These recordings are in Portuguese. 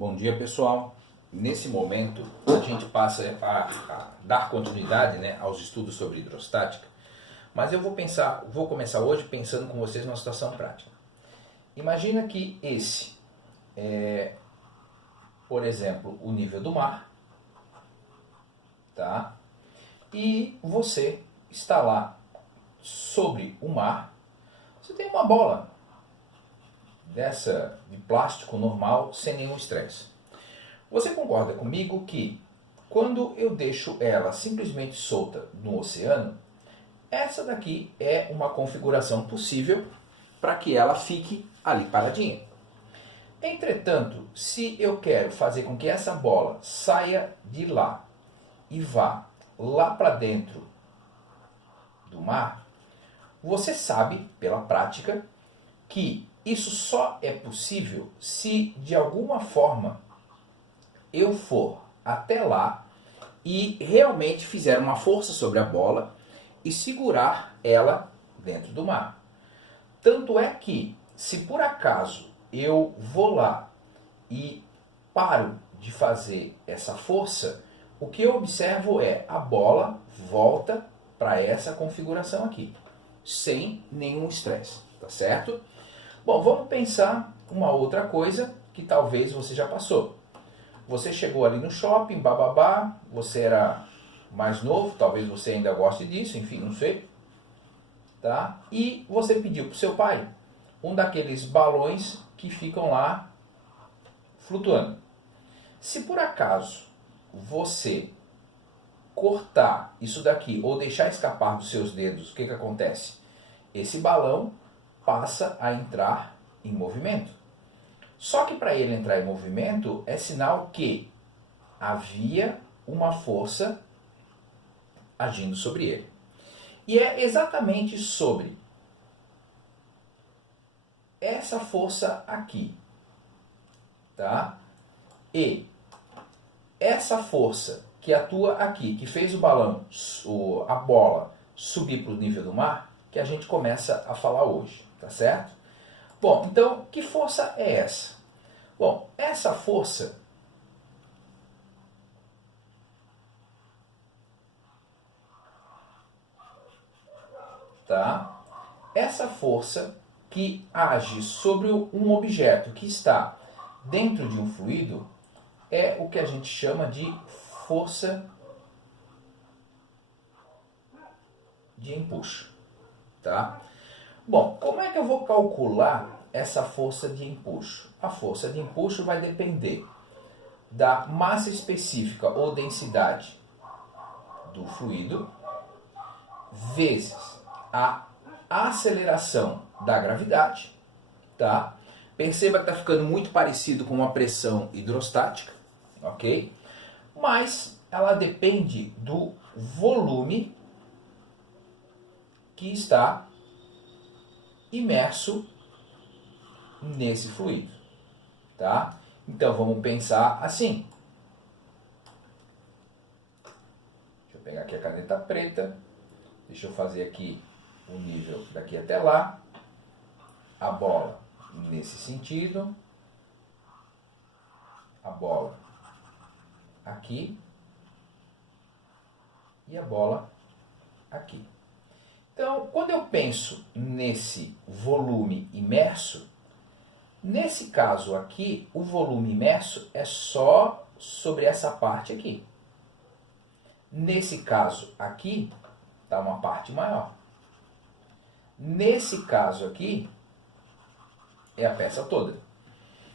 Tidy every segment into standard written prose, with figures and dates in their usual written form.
Bom dia, pessoal. Nesse momento, a gente passa a dar continuidade, né, aos estudos sobre hidrostática, mas eu vou começar hoje pensando com vocês numa situação prática. Imagina que esse é, por exemplo, o nível do mar, tá? E você está lá sobre o mar, você tem uma bola dessa de plástico normal, sem nenhum estresse. Você concorda comigo que quando eu deixo ela simplesmente solta no oceano, essa daqui é uma configuração possível para que ela fique ali paradinha. Entretanto, se eu quero fazer com que essa bola saia de lá e vá lá para dentro do mar, você sabe, pela prática, que isso só é possível se de alguma forma eu for até lá e realmente fizer uma força sobre a bola e segurar ela dentro do mar. Tanto é que, se por acaso eu vou lá e paro de fazer essa força, o que eu observo é a bola volta para essa configuração aqui, sem nenhum estresse, tá certo? Bom, vamos pensar uma outra coisa que talvez você já passou. Você chegou ali no shopping, bababá, você era mais novo, talvez você ainda goste disso, enfim, não sei. Tá? E você pediu para o seu pai um daqueles balões que ficam lá flutuando. Se por acaso você cortar isso daqui ou deixar escapar dos seus dedos, o que acontece? Esse balão passa a entrar em movimento. Só que para ele entrar em movimento é sinal que havia uma força agindo sobre ele. E é exatamente sobre essa força aqui, tá? E essa força que atua aqui, que fez o balão, a bola subir para o nível do mar, que a gente começa a falar hoje, tá certo? Bom, então, que força é essa? Bom, essa força tá? Essa força que age sobre um objeto que está dentro de um fluido é o que a gente chama de força de empuxo, tá? Bom, como é que eu vou calcular essa força de empuxo? A força de empuxo vai depender da massa específica ou densidade do fluido vezes a aceleração da gravidade, tá? Perceba que está ficando muito parecido com uma pressão hidrostática, ok? Mas ela depende do volume que está imerso nesse fluido, tá? Então vamos pensar assim. Deixa eu pegar aqui a caneta preta. Deixa eu fazer aqui o nível daqui até lá. A bola nesse sentido. A bola aqui. E a bola aqui. Então, quando eu penso nesse volume imerso, nesse caso aqui, o volume imerso é só sobre essa parte aqui. Nesse caso aqui, está uma parte maior. Nesse caso aqui, é a peça toda.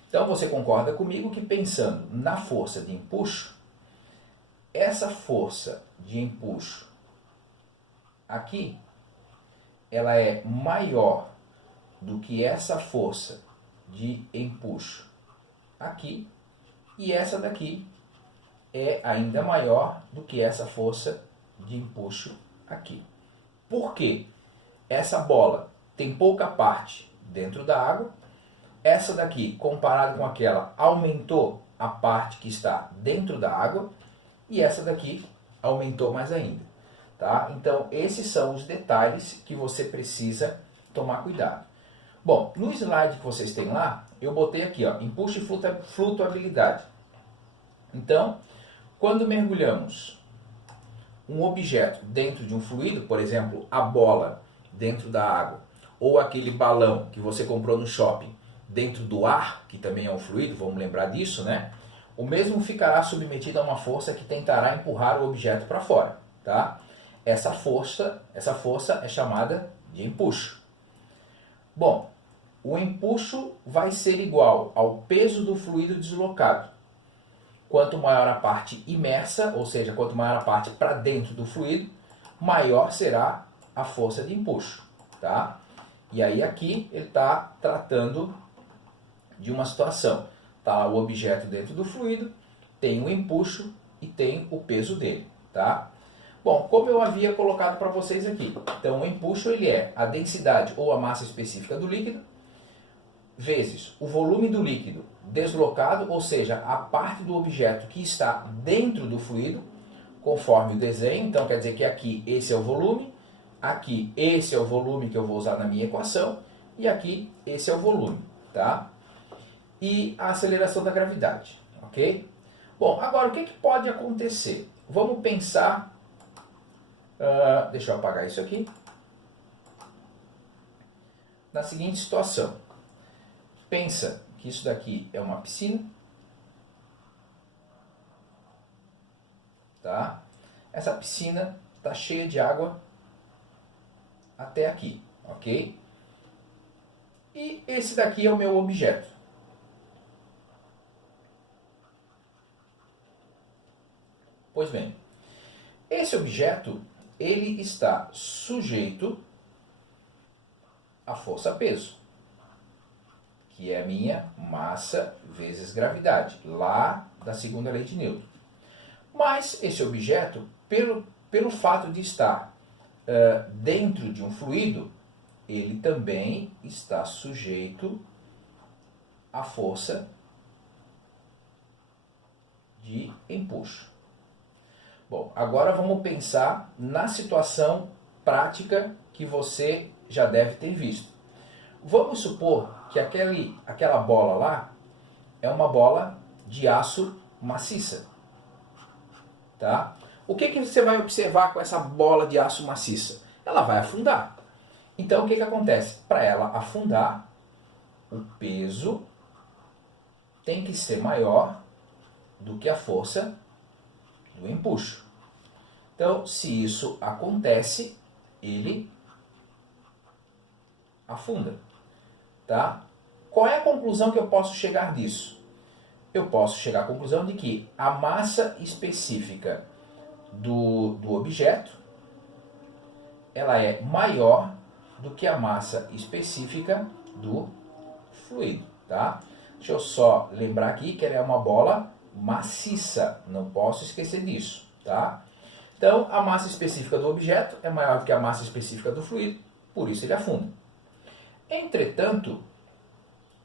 Então você concorda comigo que pensando na força de empuxo, essa força de empuxo aqui, ela é maior do que essa força de empuxo aqui, e essa daqui é ainda maior do que essa força de empuxo aqui. Por quê? Essa bola tem pouca parte dentro da água. Essa daqui, comparado com aquela, aumentou a parte que está dentro da água. E essa daqui aumentou mais ainda. Tá? Então, esses são os detalhes que você precisa tomar cuidado. Bom, no slide que vocês têm lá, eu botei aqui, ó, empuxo e flutuabilidade. Então, quando mergulhamos um objeto dentro de um fluido, por exemplo, a bola dentro da água, ou aquele balão que você comprou no shopping dentro do ar, que também é um fluido, vamos lembrar disso, né? O mesmo ficará submetido a uma força que tentará empurrar o objeto para fora, tá? Essa força é chamada de empuxo. Bom, o empuxo vai ser igual ao peso do fluido deslocado. Quanto maior a parte imersa, ou seja, quanto maior a parte para dentro do fluido, maior será a força de empuxo, tá? E aí aqui ele está tratando de uma situação. Tá o objeto dentro do fluido, tem o empuxo e tem o peso dele, tá? Bom, como eu havia colocado para vocês aqui, então o empuxo ele é a densidade ou a massa específica do líquido vezes o volume do líquido deslocado, ou seja, a parte do objeto que está dentro do fluido, conforme o desenho. Então quer dizer que aqui esse é o volume, aqui esse é o volume que eu vou usar na minha equação e aqui esse é o volume, tá? E a aceleração da gravidade, ok? Bom, agora o que pode acontecer? Vamos pensar, deixa eu apagar isso aqui, na seguinte situação. Pensa que isso daqui é uma piscina, tá? Essa piscina está cheia de água até aqui, ok? E esse daqui é o meu objeto. Pois bem, esse objeto ele está sujeito à força-peso, que é a minha massa vezes gravidade, lá da segunda lei de Newton. Mas esse objeto, pelo fato de estar dentro de um fluido, ele também está sujeito à força de empuxo. Bom, agora vamos pensar na situação prática que você já deve ter visto. Vamos supor que aquela bola lá é uma bola de aço maciça, tá? O que você vai observar com essa bola de aço maciça? Ela vai afundar. Então o que acontece? Para ela afundar, o peso tem que ser maior do que a força do empuxo. Então, se isso acontece, ele afunda, tá? Qual é a conclusão que eu posso chegar disso? Eu posso chegar à conclusão de que a massa específica do objeto ela é maior do que a massa específica do fluido, tá? Deixa eu só lembrar aqui que ela é uma bola maciça, não posso esquecer disso, tá? Então, a massa específica do objeto é maior do que a massa específica do fluido, por isso ele afunda. Entretanto,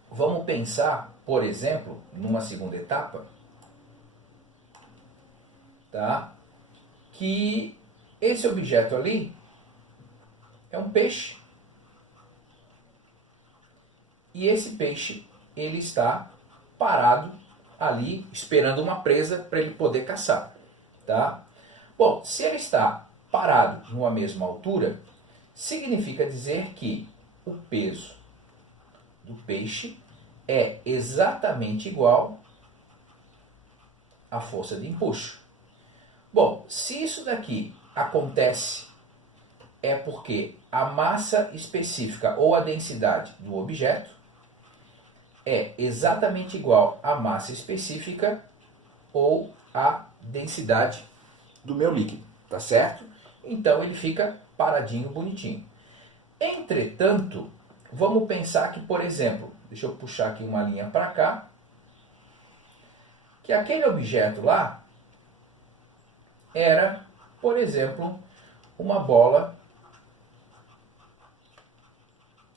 vamos pensar, por exemplo, numa segunda etapa, tá? Que esse objeto ali é um peixe. E esse peixe, ele está parado ali, esperando uma presa para ele poder caçar, tá? Bom, se ele está parado numa mesma altura, significa dizer que o peso do peixe é exatamente igual à força de empuxo. Bom, se isso daqui acontece, é porque a massa específica ou a densidade do objeto é exatamente igual à massa específica ou à densidade do meu líquido, tá certo? Então ele fica paradinho, bonitinho. Entretanto, vamos pensar que, por exemplo, deixa eu puxar aqui uma linha para cá, que aquele objeto lá era, por exemplo, uma bola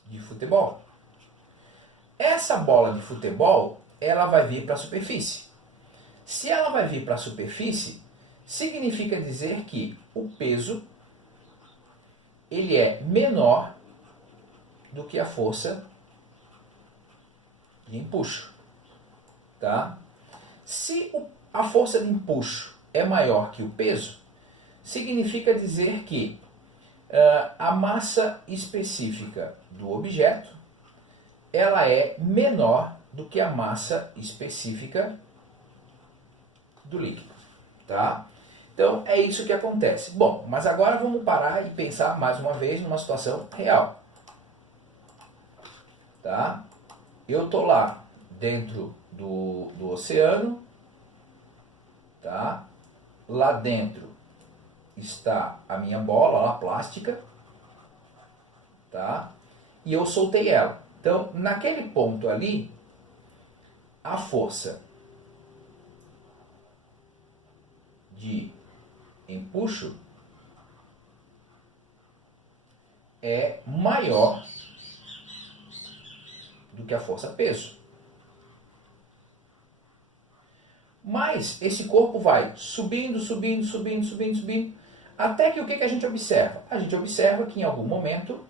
de futebol. Essa bola de futebol, ela vai vir para a superfície. Se ela vai vir para a superfície, significa dizer que o peso ele é menor do que a força de empuxo. Tá? Se a força de empuxo é maior que o peso, significa dizer que a massa específica do objeto ela é menor do que a massa específica do líquido. Tá? Então é isso que acontece. Bom, mas agora vamos parar e pensar mais uma vez numa situação real. Tá? Eu estou lá dentro do oceano, tá? Lá dentro está a minha bola, lá, plástica, tá? E eu soltei ela. Então, naquele ponto ali, a força de empuxo é maior do que a força peso. Mas esse corpo vai subindo, subindo, subindo, subindo, subindo, até que o que a gente observa? A gente observa que em algum momento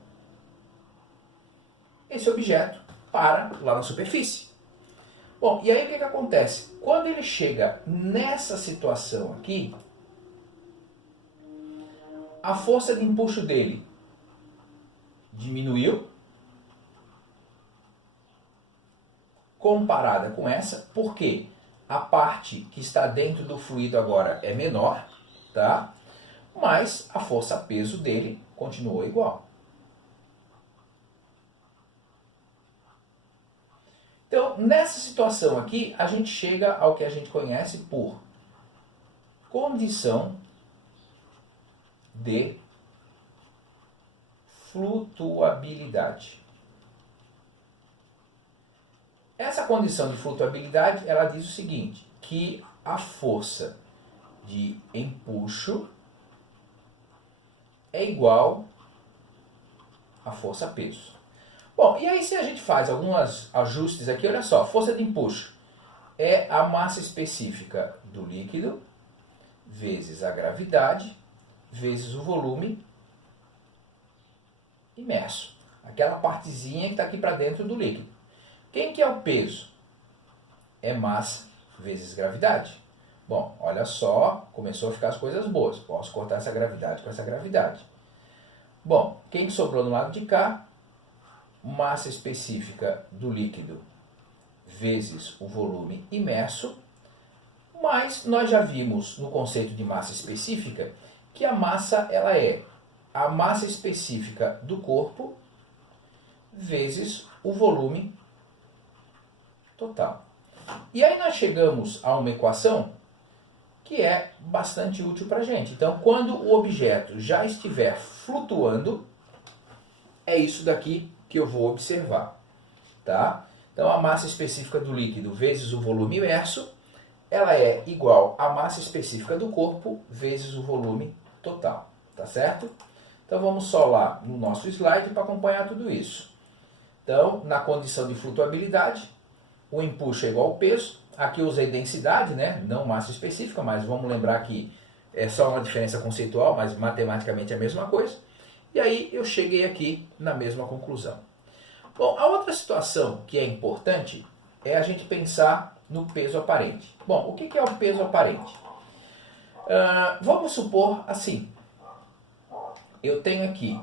esse objeto para lá na superfície. Bom, e aí o que acontece? Quando ele chega nessa situação aqui, a força de empuxo dele diminuiu comparada com essa, porque a parte que está dentro do fluido agora é menor, tá? Mas a força-peso dele continuou igual. Então, nessa situação aqui, a gente chega ao que a gente conhece por condição de flutuabilidade. Essa condição de flutuabilidade, ela diz o seguinte, que a força de empuxo é igual à força-peso. Bom, e aí se a gente faz alguns ajustes aqui, olha só, força de empuxo é a massa específica do líquido vezes a gravidade vezes o volume imerso. Aquela partezinha que está aqui para dentro do líquido. Quem que é o peso? É massa vezes gravidade. Bom, olha só, começou a ficar as coisas boas. Posso cortar essa gravidade com essa gravidade. Bom, quem sobrou no lado de cá? Massa específica do líquido vezes o volume imerso. Mas nós já vimos no conceito de massa específica que a massa ela é a massa específica do corpo vezes o volume total. E aí nós chegamos a uma equação que é bastante útil para a gente. Então, quando o objeto já estiver flutuando, é isso daqui que eu vou observar. Tá? Então, a massa específica do líquido vezes o volume imerso, ela é igual à massa específica do corpo vezes o volume total. Tá certo? Então, vamos só lá no nosso slide para acompanhar tudo isso. Então, na condição de flutuabilidade, o empuxo é igual ao peso. Aqui eu usei densidade, né? Não massa específica, mas vamos lembrar que é só uma diferença conceitual, mas matematicamente é a mesma coisa. E aí eu cheguei aqui na mesma conclusão. Bom, a outra situação que é importante é a gente pensar no peso aparente. Bom, o que é o peso aparente? Vamos supor assim. Eu tenho aqui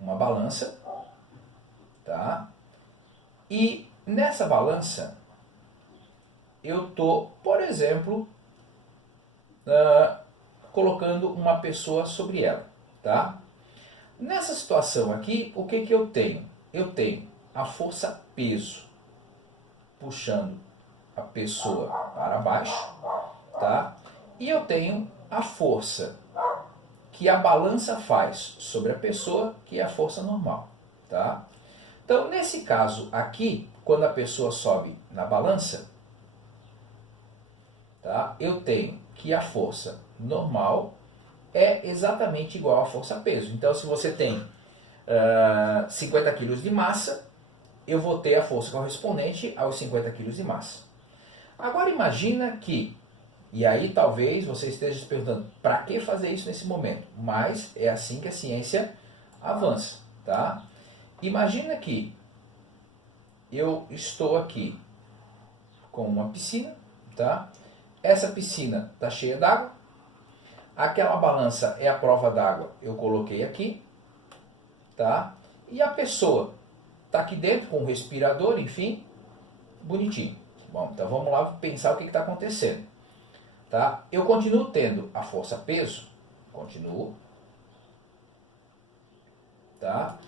uma balança, tá? E nessa balança eu estou, por exemplo, colocando uma pessoa sobre ela, tá? Nessa situação aqui, o que eu tenho? Eu tenho a força peso puxando a pessoa para baixo, tá? E eu tenho a força que a balança faz sobre a pessoa, que é a força normal, tá? Então, nesse caso aqui, quando a pessoa sobe na balança, tá? Eu tenho que a força normal é exatamente igual à força peso. Então, se você tem 50 kg de massa, eu vou ter a força correspondente aos 50 kg de massa. Agora imagina que, e aí talvez você esteja se perguntando, para que fazer isso nesse momento? Mas é assim que a ciência avança, tá? Imagina que eu estou aqui com uma piscina, tá? Essa piscina está cheia d'água. Aquela balança é a prova d'água, eu coloquei aqui, tá? E a pessoa está aqui dentro com o respirador, enfim, bonitinho. Bom, então vamos lá pensar o que está acontecendo, tá? Eu continuo tendo a força-peso, continuo, tá?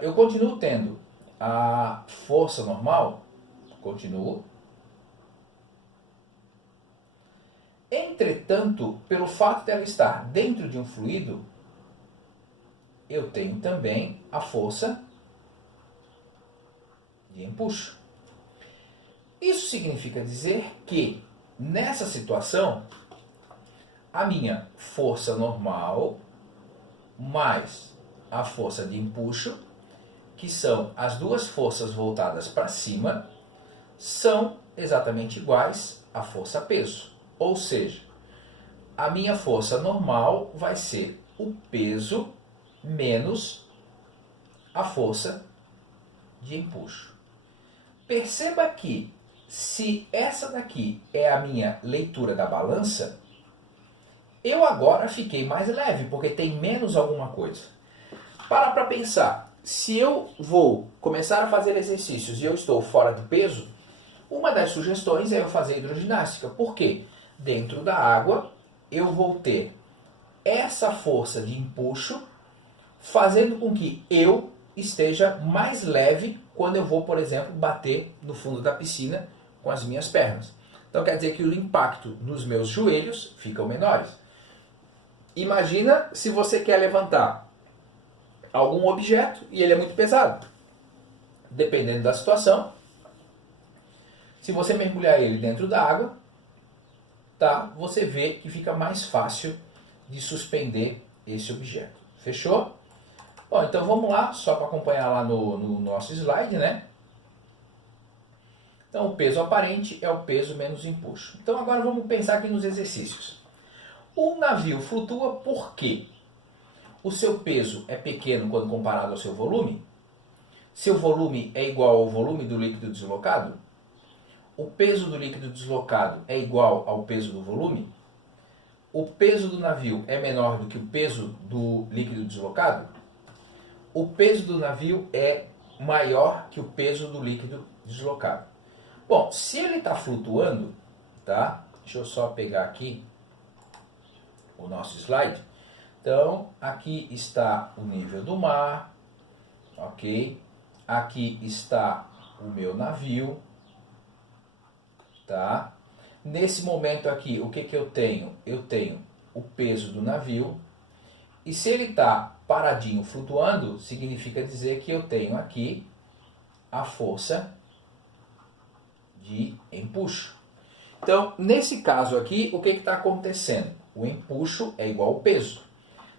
Eu continuo tendo a força normal, continuo. Entretanto, pelo fato dela estar dentro de um fluido, eu tenho também a força de empuxo. Isso significa dizer que, nessa situação, a minha força normal mais a força de empuxo, que são as duas forças voltadas para cima, são exatamente iguais à força-peso. Ou seja, a minha força normal vai ser o peso menos a força de empuxo. Perceba que, se essa daqui é a minha leitura da balança, eu agora fiquei mais leve, porque tem menos alguma coisa. Para pensar, se eu vou começar a fazer exercícios e eu estou fora de peso, uma das sugestões é eu fazer hidroginástica. Por quê? Dentro da água, eu vou ter essa força de empuxo, fazendo com que eu esteja mais leve quando eu vou, por exemplo, bater no fundo da piscina com as minhas pernas. Então quer dizer que o impacto nos meus joelhos ficam menores. Imagina se você quer levantar algum objeto e ele é muito pesado. Dependendo da situação, se você mergulhar ele dentro da água, tá, você vê que fica mais fácil de suspender esse objeto. Fechou? Bom, então vamos lá, só para acompanhar lá no nosso slide, né? Então o peso aparente é o peso menos empuxo. Então agora vamos pensar aqui nos exercícios. O navio flutua por quê? O seu peso é pequeno quando comparado ao seu volume? Seu volume é igual ao volume do líquido deslocado? O peso do líquido deslocado é igual ao peso do volume? O peso do navio é menor do que o peso do líquido deslocado? O peso do navio é maior que o peso do líquido deslocado. Bom, se ele está flutuando, tá? Deixa eu só pegar aqui o nosso slide. Então, aqui está o nível do mar, ok? Aqui está o meu navio, tá? Nesse momento aqui, o que eu tenho? Eu tenho o peso do navio. E se ele está paradinho, flutuando, significa dizer que eu tenho aqui a força de empuxo. Então, nesse caso aqui, o que está acontecendo? O empuxo é igual ao peso.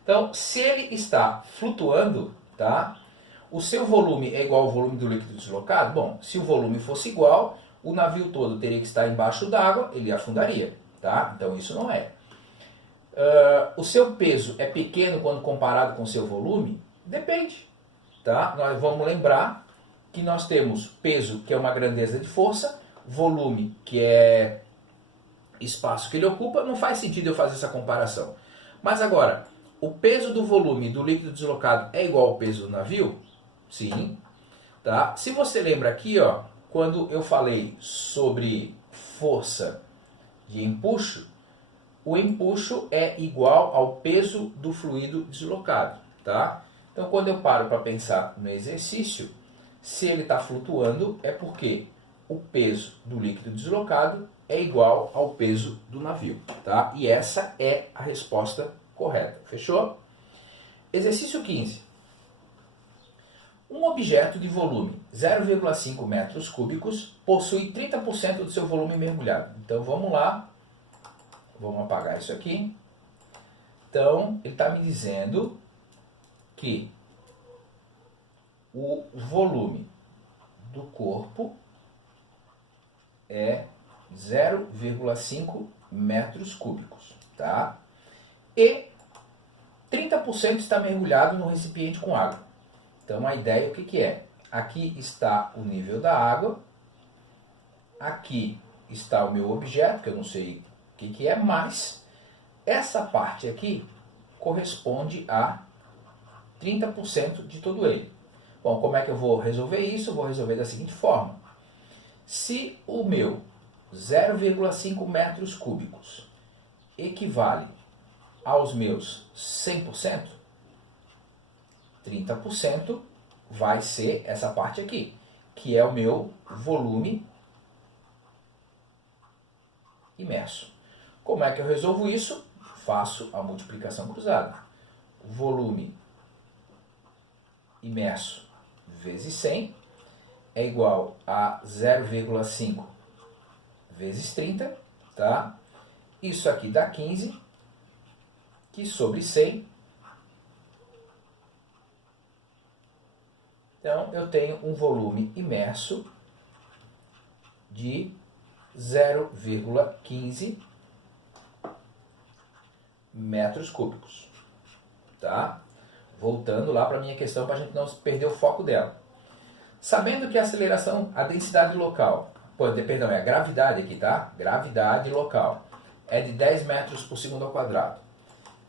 Então, se ele está flutuando, tá? O seu volume é igual ao volume do líquido deslocado? Bom, se o volume fosse igual, o navio todo teria que estar embaixo d'água, ele afundaria, tá? Então isso não é. O seu peso é pequeno quando comparado com o seu volume? Depende, tá? Nós vamos lembrar que nós temos peso, que é uma grandeza de força, volume, que é espaço que ele ocupa. Não faz sentido eu fazer essa comparação. Mas agora, o peso do volume do líquido deslocado é igual ao peso do navio? Sim. Tá? Se você lembra aqui, ó, quando eu falei sobre força de empuxo, o empuxo é igual ao peso do fluido deslocado. Tá? Então, quando eu paro para pensar no exercício, se ele está flutuando, é porque o peso do líquido deslocado é igual ao peso do navio. Tá? E essa é a resposta correta. Fechou? Exercício 15. Um objeto de volume 0,5 metros cúbicos possui 30% do seu volume mergulhado. Então vamos lá. Vamos apagar isso aqui. Então, ele está me dizendo que o volume do corpo é 0,5 metros cúbicos, tá? E 30% está mergulhado no recipiente com água. Então a ideia o que é? aqui está o nível da água, aqui está o meu objeto, que eu não sei o que é, mas essa parte aqui corresponde a 30% de todo ele. Bom, como é que eu vou resolver isso? Eu vou resolver da seguinte forma. Se o meu 0,5 metros cúbicos equivale aos meus 100%, 30% vai ser essa parte aqui, que é o meu volume imerso. Como é que eu resolvo isso? Faço a multiplicação cruzada. Volume imerso vezes 100 é igual a 0,5 vezes 30, tá? Isso aqui dá 15, que sobre 100, então eu tenho um volume imerso de 0,15 metros cúbicos, tá? Voltando lá para a minha questão para a gente não perder o foco dela. Sabendo que a aceleração, a densidade local, perdão, é a gravidade aqui, tá? Gravidade local é de 10 metros por segundo ao quadrado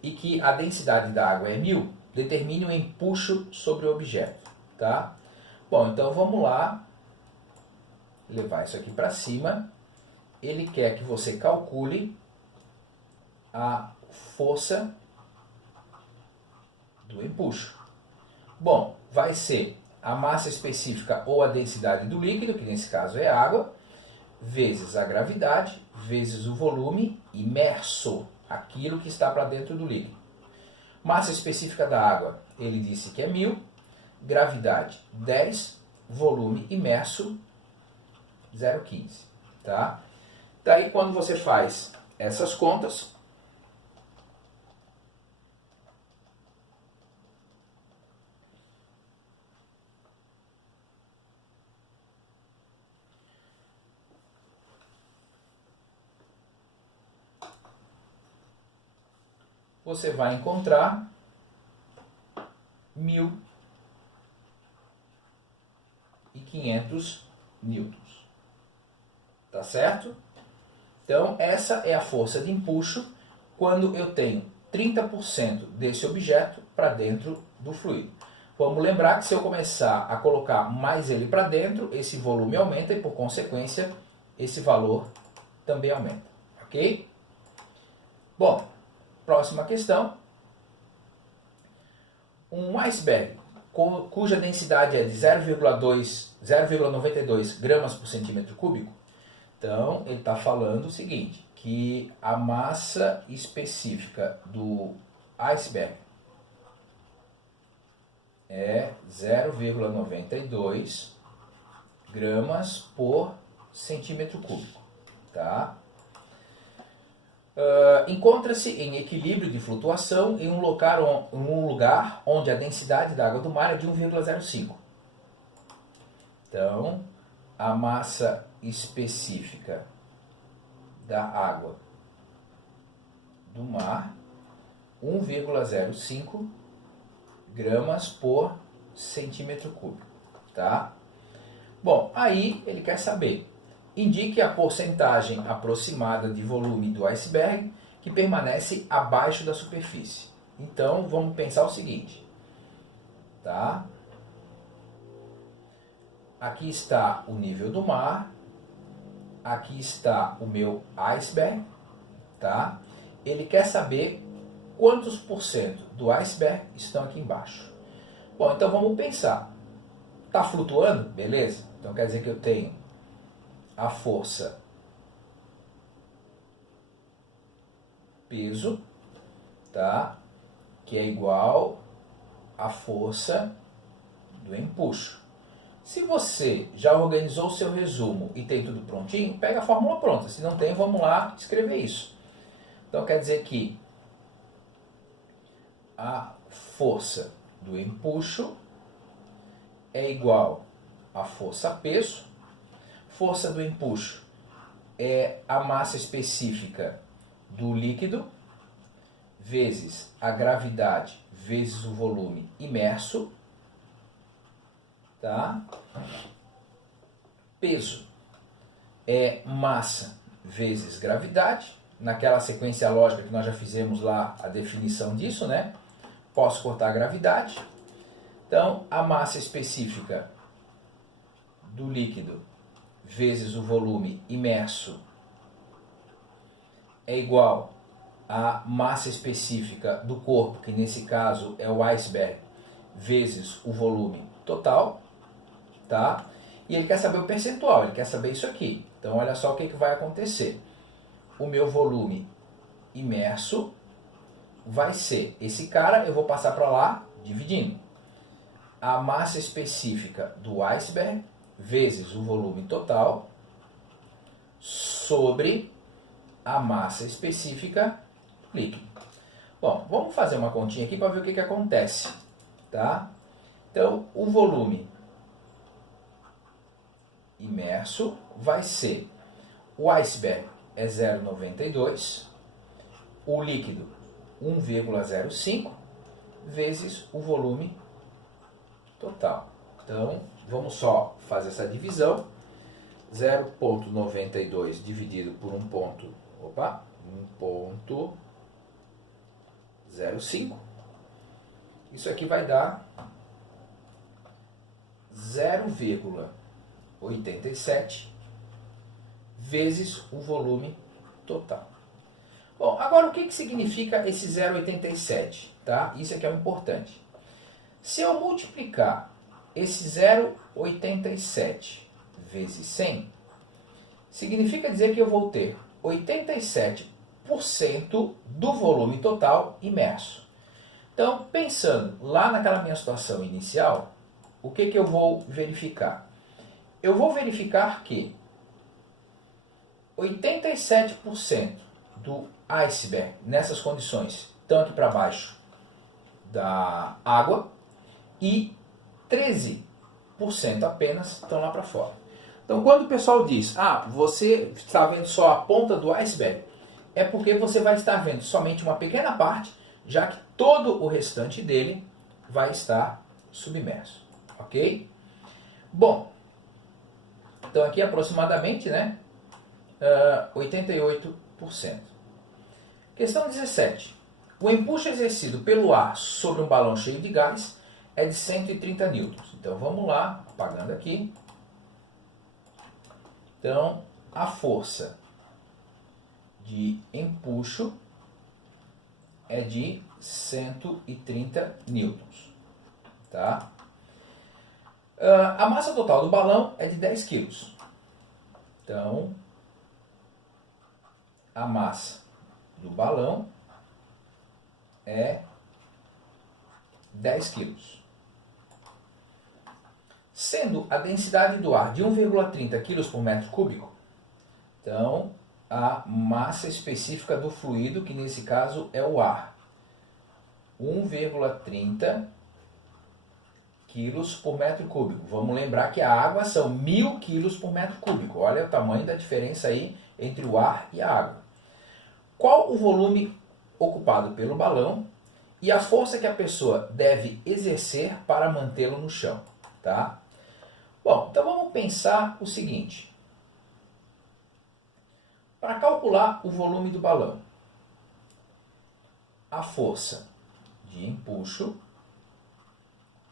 e que a densidade da água é 1000, determine o empuxo sobre o objeto, tá? Bom, então vamos lá levar isso aqui para cima. Ele quer que você calcule a força do empuxo. Bom, vai ser a massa específica ou a densidade do líquido, que nesse caso é água, vezes a gravidade, vezes o volume imerso, aquilo que está para dentro do líquido. Massa específica da água, ele disse que é 1000, gravidade 10, volume imerso 0,15, tá? Daí quando você faz essas contas, você vai encontrar 1.500 newtons. Tá certo? Então, essa é a força de empuxo quando eu tenho 30% desse objeto para dentro do fluido. Vamos lembrar que se eu começar a colocar mais ele para dentro, esse volume aumenta e, por consequência, esse valor também aumenta. Ok? Bom, próxima questão. Um iceberg cuja densidade é de 0,92 gramas por centímetro cúbico. Então, ele está falando o seguinte, que a massa específica do iceberg é 0,92 gramas por centímetro cúbico. Tá? Encontra-se em equilíbrio de flutuação em um lugar onde a densidade da água do mar é de 1,05. Então, a massa específica da água do mar, 1,05 gramas por centímetro cúbico. Tá? Bom, aí ele quer saber. Indique a porcentagem aproximada de volume do iceberg que permanece abaixo da superfície. Então, vamos pensar o seguinte. Tá? Aqui está o nível do mar. Aqui está o meu iceberg. Tá? Ele quer saber quantos por cento do iceberg estão aqui embaixo. Bom, então vamos pensar. Está flutuando? Beleza. Então quer dizer que eu tenho a força peso, tá? Que é igual à força do empuxo. Se você já organizou o seu resumo e tem tudo prontinho, pega a fórmula pronta. Se não tem, vamos lá escrever isso. Então quer dizer que a força do empuxo é igual à força peso. Força do empuxo é a massa específica do líquido vezes a gravidade vezes o volume imerso, tá? Peso é massa vezes gravidade, naquela sequência lógica que nós já fizemos lá a definição disso, né? Posso cortar a gravidade. Então, a massa específica do líquido vezes o volume imerso é igual à massa específica do corpo, que nesse caso é o iceberg, vezes o volume total, tá? E ele quer saber o percentual, ele quer saber isso aqui. Então, olha só o que vai acontecer. O meu volume imerso vai ser esse cara, eu vou passar para lá, dividindo. A massa específica do iceberg vezes o volume total sobre a massa específica do líquido. Bom, vamos fazer uma continha aqui para ver o que acontece, tá? Então, o volume imerso vai ser, o iceberg é 0,92, o líquido 1,05 vezes o volume total. Então, vamos só fazer essa divisão. 0,92 dividido por 1,05. Isso aqui vai dar 0,87 vezes o volume total. Bom, agora o que significa esse 0,87? Tá? Isso aqui é o importante. Se eu multiplicar esse 0,87 vezes 100, significa dizer que eu vou ter 87% do volume total imerso. Então, pensando lá naquela minha situação inicial, o que eu vou verificar? Eu vou verificar que 87% do iceberg, nessas condições, estão aqui para baixo da água, e 13% apenas estão lá para fora. Então, quando o pessoal diz, você está vendo só a ponta do iceberg, é porque você vai estar vendo somente uma pequena parte, já que todo o restante dele vai estar submerso, ok? Bom, então aqui aproximadamente, né, 88%. Questão 17. O empuxo exercido pelo ar sobre um balão cheio de gás é de 130 newtons. Então vamos lá, apagando aqui. Então, a força de empuxo é de 130 newtons. Tá? A massa total do balão é de 10 quilos. Então, a massa do balão é 10 quilos. Sendo a densidade do ar de 1,30 kg por metro cúbico, então a massa específica do fluido, que nesse caso é o ar, 1,30 kg por metro cúbico. Vamos lembrar que a água são 1000 kg por metro cúbico. Olha o tamanho da diferença aí entre o ar e a água. Qual o volume ocupado pelo balão e a força que a pessoa deve exercer para mantê-lo no chão, tá? Bom, então vamos pensar o seguinte. Para calcular o volume do balão, a força de empuxo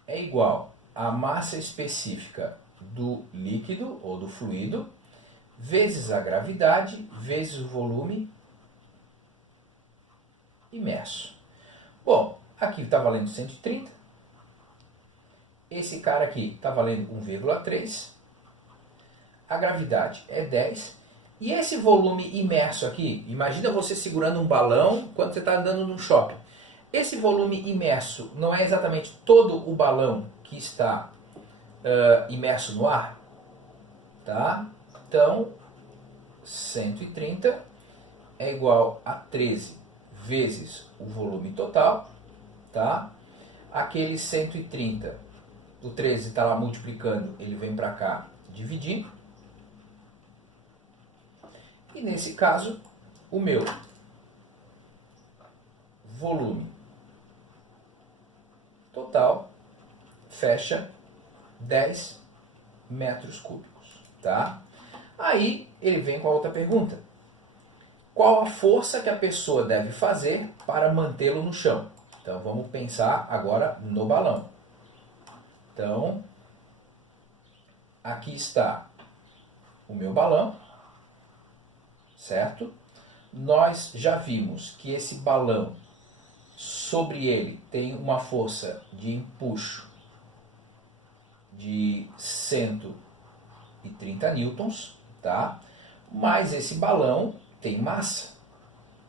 é igual à massa específica do líquido ou do fluido vezes a gravidade vezes o volume imerso. Bom, aqui está valendo 130. Esse cara aqui está valendo 1,3. A gravidade é 10. E esse volume imerso aqui, imagina você segurando um balão quando você está andando num shopping. Esse volume imerso não é exatamente todo o balão que está imerso no ar? Tá? Então, 130 é igual a 13 vezes o volume total. Tá? Aquele 130, o 13 está lá multiplicando, ele vem para cá dividindo. E nesse caso, o meu volume total fecha 10 metros cúbicos, tá? Aí ele vem com a outra pergunta. Qual a força que a pessoa deve fazer para mantê-lo no chão? Então vamos pensar agora no balão. Então, aqui está o meu balão, certo? Nós já vimos que esse balão, sobre ele, tem uma força de empuxo de 130 newtons, tá? Mas esse balão tem massa.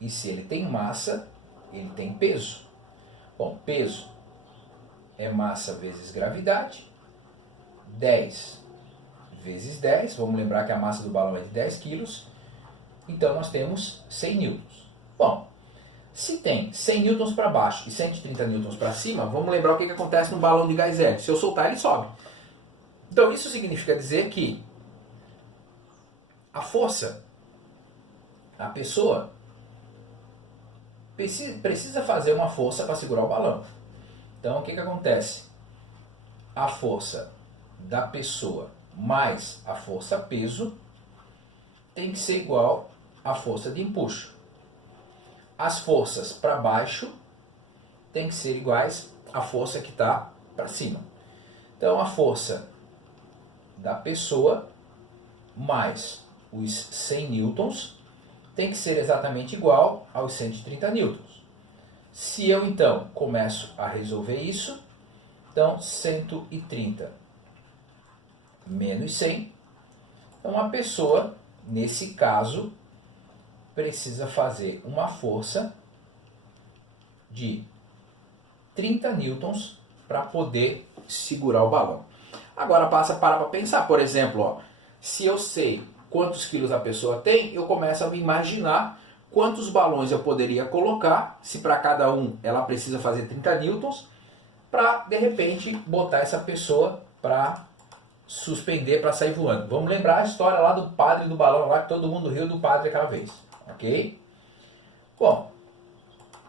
E se ele tem massa, ele tem peso. Bom, peso é massa vezes gravidade. 10 vezes 10. Vamos lembrar que a massa do balão é de 10 quilos. Então nós temos 100 newtons. Bom, se tem 100 newtons para baixo e 130 newtons para cima, vamos lembrar o que acontece no balão de gás hélio. Se eu soltar, ele sobe. Então isso significa dizer que a força, a pessoa precisa fazer uma força para segurar o balão. Então o que acontece? A força da pessoa mais a força peso tem que ser igual à força de empuxo. As forças para baixo tem que ser iguais à força que está para cima. Então a força da pessoa mais os 100 newtons tem que ser exatamente igual aos 130 newtons. Se eu então começo a resolver isso, então 130 menos 100, então a pessoa, nesse caso, precisa fazer uma força de 30 newtons para poder segurar o balão. Agora para pensar, por exemplo, ó, se eu sei quantos quilos a pessoa tem, eu começo a me imaginar quantos balões eu poderia colocar, se para cada um ela precisa fazer 30 newtons, para de repente botar essa pessoa para suspender, para sair voando. Vamos lembrar a história lá do padre do balão, lá que todo mundo riu do padre aquela vez, ok? Bom,